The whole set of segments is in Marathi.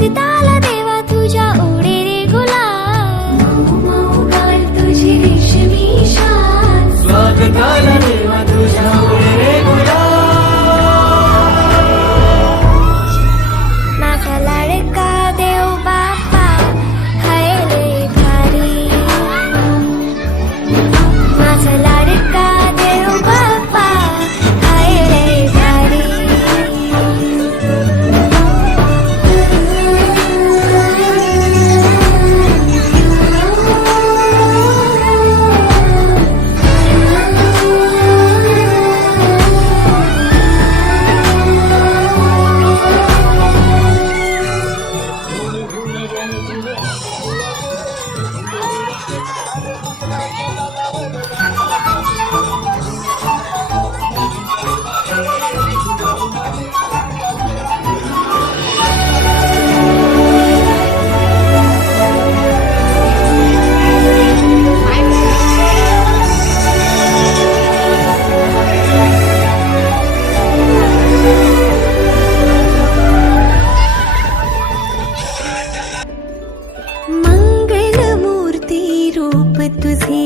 स्वागताला देवा तुझ्या ओढे रे गुलाल, मऊ गाल तुझी रेशमी शाल, स्वागताला देवा तुझ्या ओढे रे गुलाल. माझा लाडका देव बाप्पा हाय रे भारी, माझा लाडका देव बाप्पा हाय रे भारी. मंगलमूर्ती रूप तुझे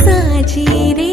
साजी रे.